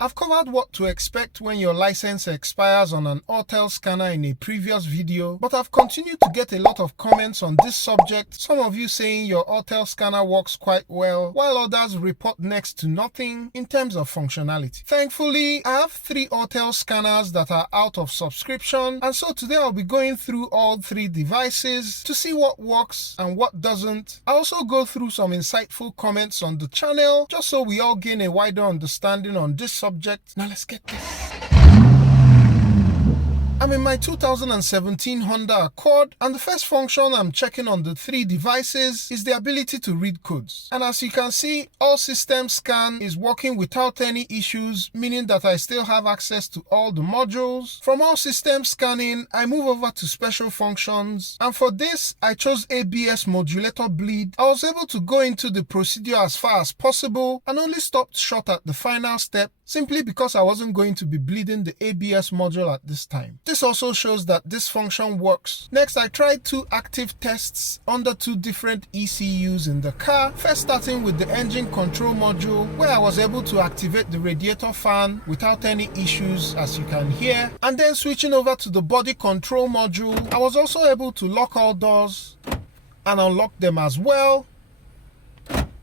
I've covered what to expect when your license expires on an Autel scanner in a previous video, but I've continued to get a lot of comments on this subject, some of you saying your Autel scanner works quite well, while others report next to nothing in terms of functionality. Thankfully, I have 3 Autel scanners that are out of subscription, and so today I'll be going through all 3 devices to see what works and what doesn't. I'll also go through some insightful comments on the channel, just so we all gain a wider understanding on this subject. Now let's get this. I'm in my 2017 Honda Accord, and the first function I'm checking on the 3 devices is the ability to read codes. And as you can see, all system scan is working without any issues, meaning that I still have access to all the modules. From all system scanning, I move over to special functions, and for this, I chose ABS modulator bleed. I was able to go into the procedure as far as possible and only stopped short at the final step, simply because I wasn't going to be bleeding the ABS module at this time. This also shows that this function works. Next, I tried 2 active tests under 2 different ECUs in the car, first starting with the engine control module, where I was able to activate the radiator fan without any issues, as you can hear, and then switching over to the body control module. I was also able to lock all doors and unlock them as well.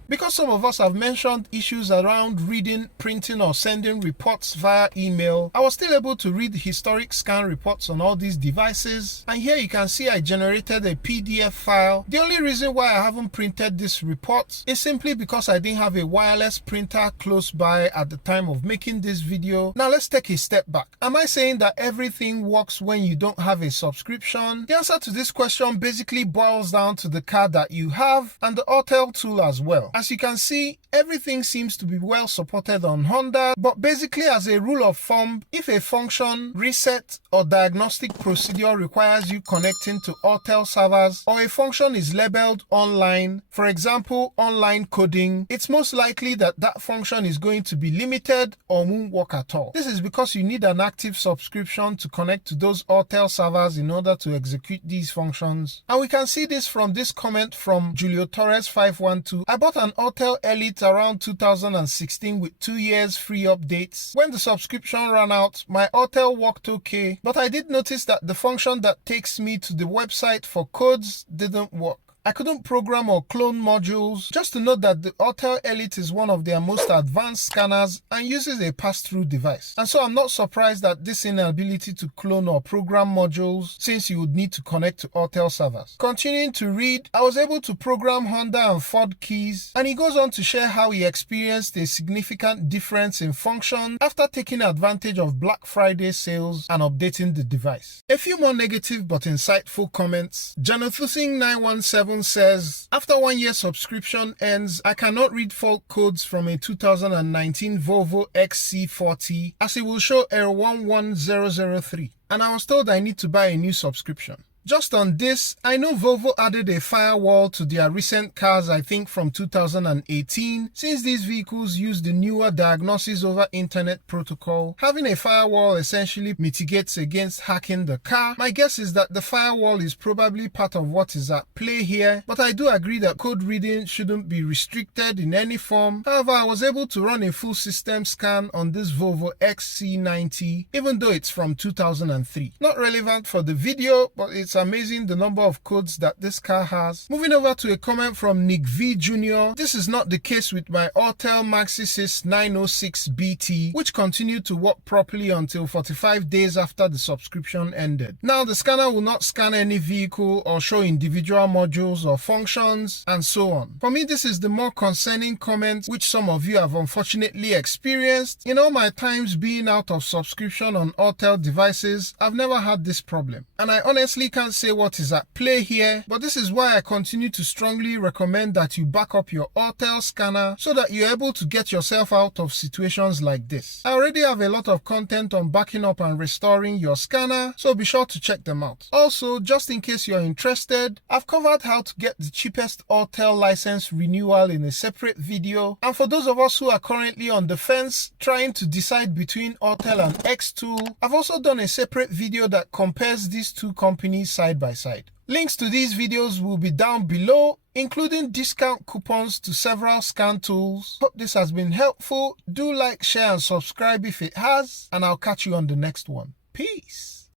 Because some of us have mentioned issues around reading, printing, or sending reports via email, I was still able to read historic scan reports on all these devices. And here you can see I generated a PDF file. The only reason why I haven't printed this report is simply because I didn't have a wireless printer close by at the time of making this video. Now let's take a step back. Am I saying that everything works when you don't have a subscription? The answer to this question basically boils down to the car that you have and the Autel tool as well. As you can see, everything seems to be well supported on Honda, but basically as a rule of thumb, if a function, reset, or diagnostic procedure requires you connecting to Autel servers, or a function is labeled online, for example, online coding, it's most likely that that function is going to be limited or won't work at all. This is because you need an active subscription to connect to those Autel servers in order to execute these functions. And we can see this from this comment from Julio Torres 512. I bought an Autel Elite around 2016 with 2 years free updates. When the subscription ran out, my Autel worked okay, but I did notice that the function that takes me to the website for codes didn't work. I couldn't program or clone modules. Just to note that the Autel Elite is one of their most advanced scanners and uses a pass-through device. And so I'm not surprised at this inability to clone or program modules, since you would need to connect to Autel servers. Continuing to read, I was able to program Honda and Ford keys, and he goes on to share how he experienced a significant difference in function after taking advantage of Black Friday sales and updating the device. A few more negative but insightful comments. Janothussing917 says, after 1 year subscription ends, I cannot read fault codes from a 2019 Volvo XC40 as it will show error 11003, and I was told I need to buy a new subscription. Just on this, I know Volvo added a firewall to their recent cars, I think from 2018, since these vehicles use the newer diagnosis over internet protocol. Having a firewall essentially mitigates against hacking the car. My guess is that the firewall is probably part of what is at play here, but I do agree that code reading shouldn't be restricted in any form. However, I was able to run a full system scan on this Volvo XC90, even though it's from 2003. Not relevant for the video, but it's amazing the number of codes that this car has. Moving over to a comment from Nick V Jr. This is not the case with my Autel Maxisys 906 BT, which continued to work properly until 45 days after the subscription ended. Now the scanner will not scan any vehicle or show individual modules or functions, and so on. For me, this is the more concerning comment, which some of you have unfortunately experienced. In all my times being out of subscription on Autel devices, I've never had this problem, and I honestly can't say what is at play here, but this is why I continue to strongly recommend that you back up your Autel scanner so that you're able to get yourself out of situations like this. I already have a lot of content on backing up and restoring your scanner, so be sure to check them out. Also, just in case you're interested, I've covered how to get the cheapest Autel license renewal in a separate video, and for those of us who are currently on the fence trying to decide between Autel and XTOOL, I've also done a separate video that compares these two companies side by side. Links to these videos will be down below including discount coupons to several scan tools. Hope this has been helpful. Do like, share, and subscribe if it has, and I'll catch you on the next one. Peace.